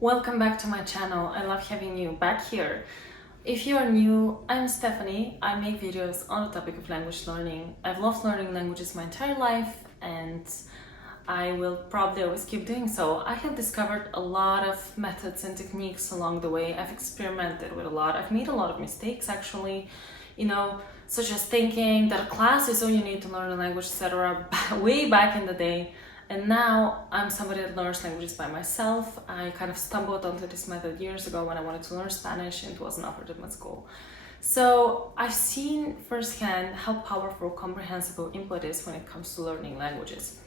Welcome back to my channel. I love having you back here. If you are new, I'm Stephanie. I make videos on the topic of language learning. I've loved learning languages my entire life and I will probably always keep doing so. I have discovered a lot of methods and techniques along the way. I've experimented with a lot. I've made a lot of mistakes actually, such as thinking that a class is all you need to learn a language, etc. way back in the day. And now I'm somebody that learns languages by myself. I kind of stumbled onto this method years ago when I wanted to learn Spanish and it wasn't offered at my school. So I've seen firsthand how powerful comprehensible input is when it comes to learning languages.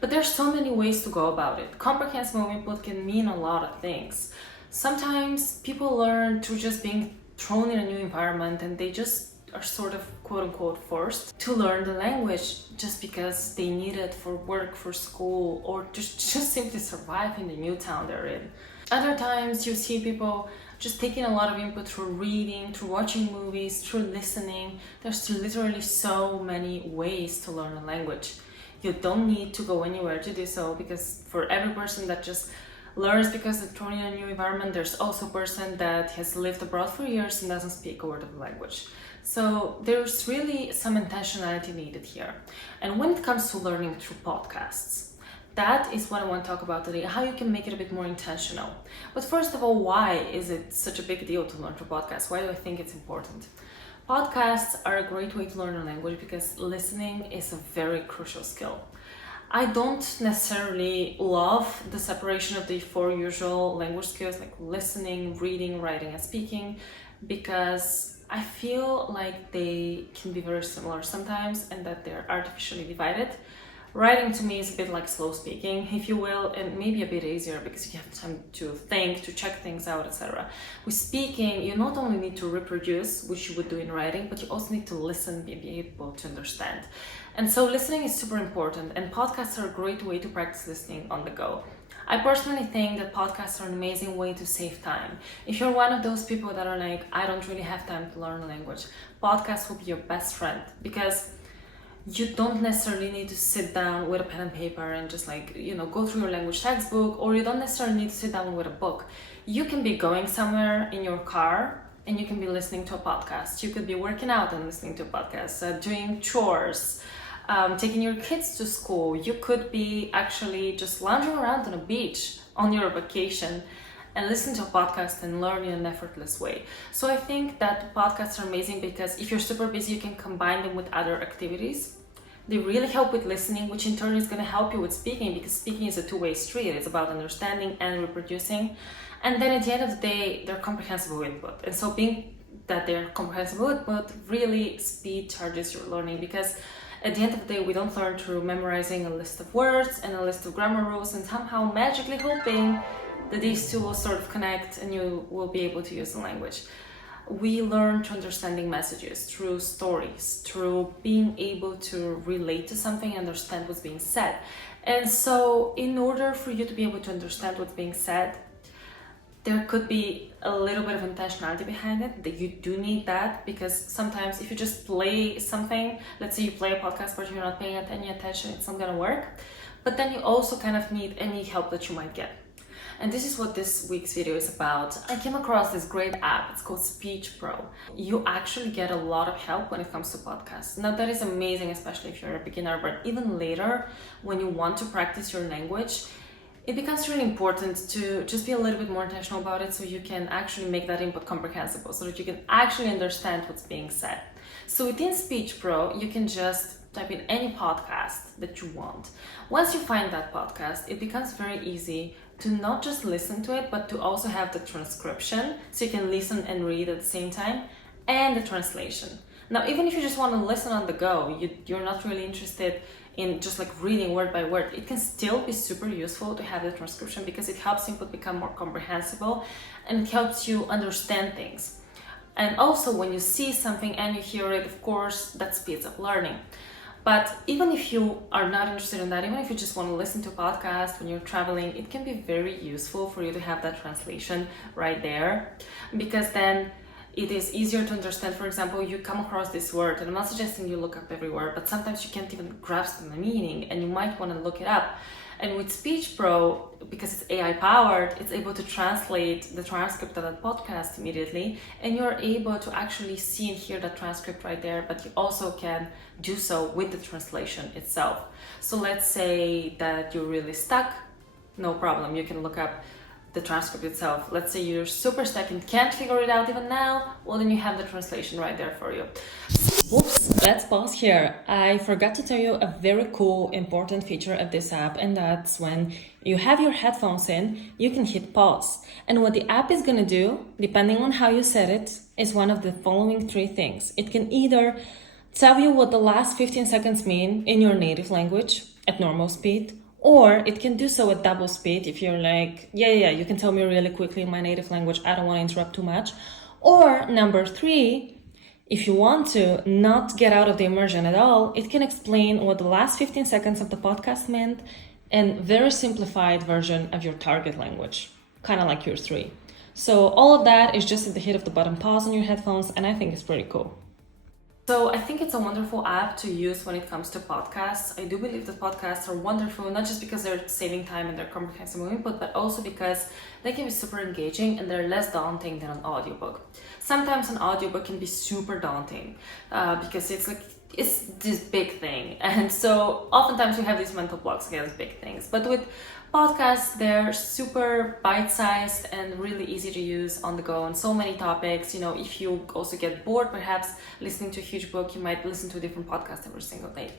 But there's so many ways to go about it. Comprehensible input can mean a lot of things. Sometimes people learn through just being thrown in a new environment and they just are sort of quote-unquote forced to learn the language just because they need it for work, for school, or just simply survive in the new town they're in. Other times you see people just taking a lot of input through reading, through watching movies, through listening. There's literally so many ways to learn a language. You don't need to go anywhere to do so, because for every person that just learns because they're thrown in a new environment, there's also a person that has lived abroad for years and doesn't speak a word of the language. So there's really some intentionality needed here. And when it comes to learning through podcasts, that is what I want to talk about today, how you can make it a bit more intentional. But first of all, why is it such a big deal to learn through podcasts? Why do I think it's important? Podcasts are a great way to learn a language because listening is a very crucial skill. I don't necessarily love the separation of the four usual language skills like listening, reading, writing, and speaking, because I feel like they can be very similar sometimes and that they're artificially divided. Writing to me is a bit like slow speaking, if you will, and maybe a bit easier because you have time to think, to check things out, etc. With speaking, you not only need to reproduce, which you would do in writing, but you also need to listen and be able to understand. And so listening is super important, and podcasts are a great way to practice listening on the go. I personally think that podcasts are an amazing way to save time. If you're one of those people that are like, I don't really have time to learn a language, podcasts will be your best friend, because you don't necessarily need to sit down with a pen and paper and just go through your language textbook, or you don't necessarily need to sit down with a book. You can be going somewhere in your car and you can be listening to a podcast. You could be working out and listening to a podcast, doing chores, taking your kids to school. You could be actually just lounging around on a beach on your vacation and listen to a podcast and learn in an effortless way. So I think that podcasts are amazing because if you're super busy, you can combine them with other activities. They really help with listening, which in turn is going to help you with speaking, because speaking is a two-way street. It's about understanding and reproducing. And then at the end of the day, they're comprehensible input. And so being that they're comprehensible input really speed charges your learning, because at the end of the day, we don't learn through memorizing a list of words and a list of grammar rules and somehow magically hoping that these two will sort of connect and you will be able to use the language. We learn through understanding messages, through stories, through being able to relate to something and understand what's being said. And so in order for you to be able to understand what's being said, there could be a little bit of intentionality behind it, that you do need that, because sometimes if you just play something, let's say you play a podcast but you're not paying any attention, it's not gonna work. But then you also kind of need any help that you might get. And this is what this week's video is about. I came across this great app, it's called Speech Pro. You actually get a lot of help when it comes to podcasts. Now that is amazing, especially if you're a beginner, but even later, when you want to practice your language, it becomes really important to just be a little bit more intentional about it so you can actually make that input comprehensible, so that you can actually understand what's being said. So within Speech Pro, you can just type in any podcast that you want. Once you find that podcast, it becomes very easy to not just listen to it, but to also have the transcription, so you can listen and read at the same time, and the translation. Now, even if you just want to listen on the go, you're not really interested in just reading word by word, it can still be super useful to have the transcription, because it helps input become more comprehensible and it helps you understand things. And also when you see something and you hear it, of course, that speeds up learning. But even if you are not interested in that, even if you just want to listen to a podcast when you're traveling, it can be very useful for you to have that translation right there, because then it is easier to understand. For example, you come across this word, and I'm not suggesting you look up every word, but sometimes you can't even grasp the meaning and you might want to look it up. And with Speech Pro, because it's AI powered, it's able to translate the transcript of that podcast immediately, and you're able to actually see and hear that transcript right there, but you also can do so with the translation itself. So let's say that you're really stuck, no problem, you can look up the transcript itself. Let's say you're super stuck and can't figure it out even now, well then you have the translation right there for you. Oops, let's pause here. I forgot to tell you a very cool, important feature of this app, and that's when you have your headphones in, you can hit pause. And what the app is gonna do, depending on how you set it, is one of the following three things. It can either tell you what the last 15 seconds mean in your native language at normal speed, or it can do so at double speed if you're like, yeah, you can tell me really quickly in my native language, I don't want to interrupt too much. Or number three, if you want to not get out of the immersion at all, it can explain what the last 15 seconds of the podcast meant in very simplified version of your target language, kind of like your three. So all of that is just at the hit of the button pause on your headphones, and I think it's pretty cool. So I think it's a wonderful app to use when it comes to podcasts. I do believe that podcasts are wonderful, not just because they're saving time and they're comprehensible input, but also because they can be super engaging and they're less daunting than an audiobook. Sometimes an audiobook can be super daunting because it's this big thing. And so oftentimes we have these mental blocks against big things. But with podcasts, they're super bite-sized and really easy to use on the go on so many topics. You know, if you also get bored perhaps listening to a huge book, you might listen to a different podcast every single day.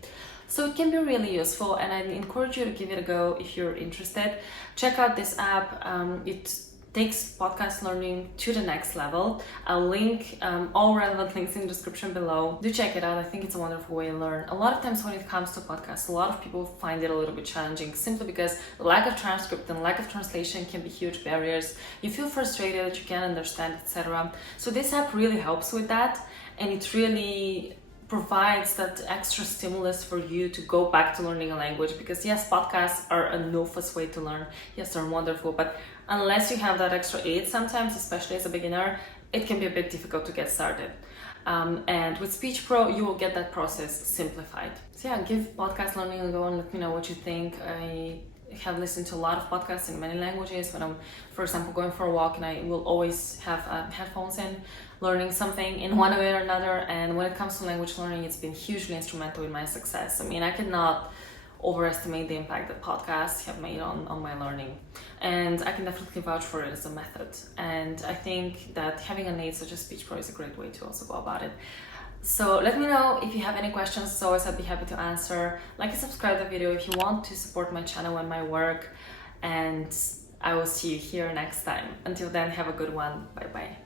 So it can be really useful, and I encourage you to give it a go if you're interested. Check out this app. It takes podcast learning to the next level. I'll link all relevant links in the description below. Do check it out. I think it's a wonderful way to learn. A lot of times when it comes to podcasts, a lot of people find it a little bit challenging simply because the lack of transcript and lack of translation can be huge barriers. You feel frustrated that you can't understand, etc. So this app really helps with that, and it really provides that extra stimulus for you to go back to learning a language, because yes, podcasts are a no-fuss way to learn. Yes, they're wonderful, but unless you have that extra aid sometimes, especially as a beginner, it can be a bit difficult to get started. And with Speech Pro, you will get that process simplified. So yeah, give podcast learning a go and let me know what you think. I have listened to a lot of podcasts in many languages when I'm, for example, going for a walk, and I will always have headphones in, learning something in one way or another. And when it comes to language learning, it's been hugely instrumental in my success. I mean, I cannot overestimate the impact that podcasts have made on my learning, and I can definitely vouch for it as a method. And I think that having an aid such as Speech Pro is a great way to also go about it. So let me know if you have any questions. As always, I'd be happy to answer. Like and subscribe to the video if you want to support my channel and my work, and I will see you here next time. Until then, have a good one. Bye bye.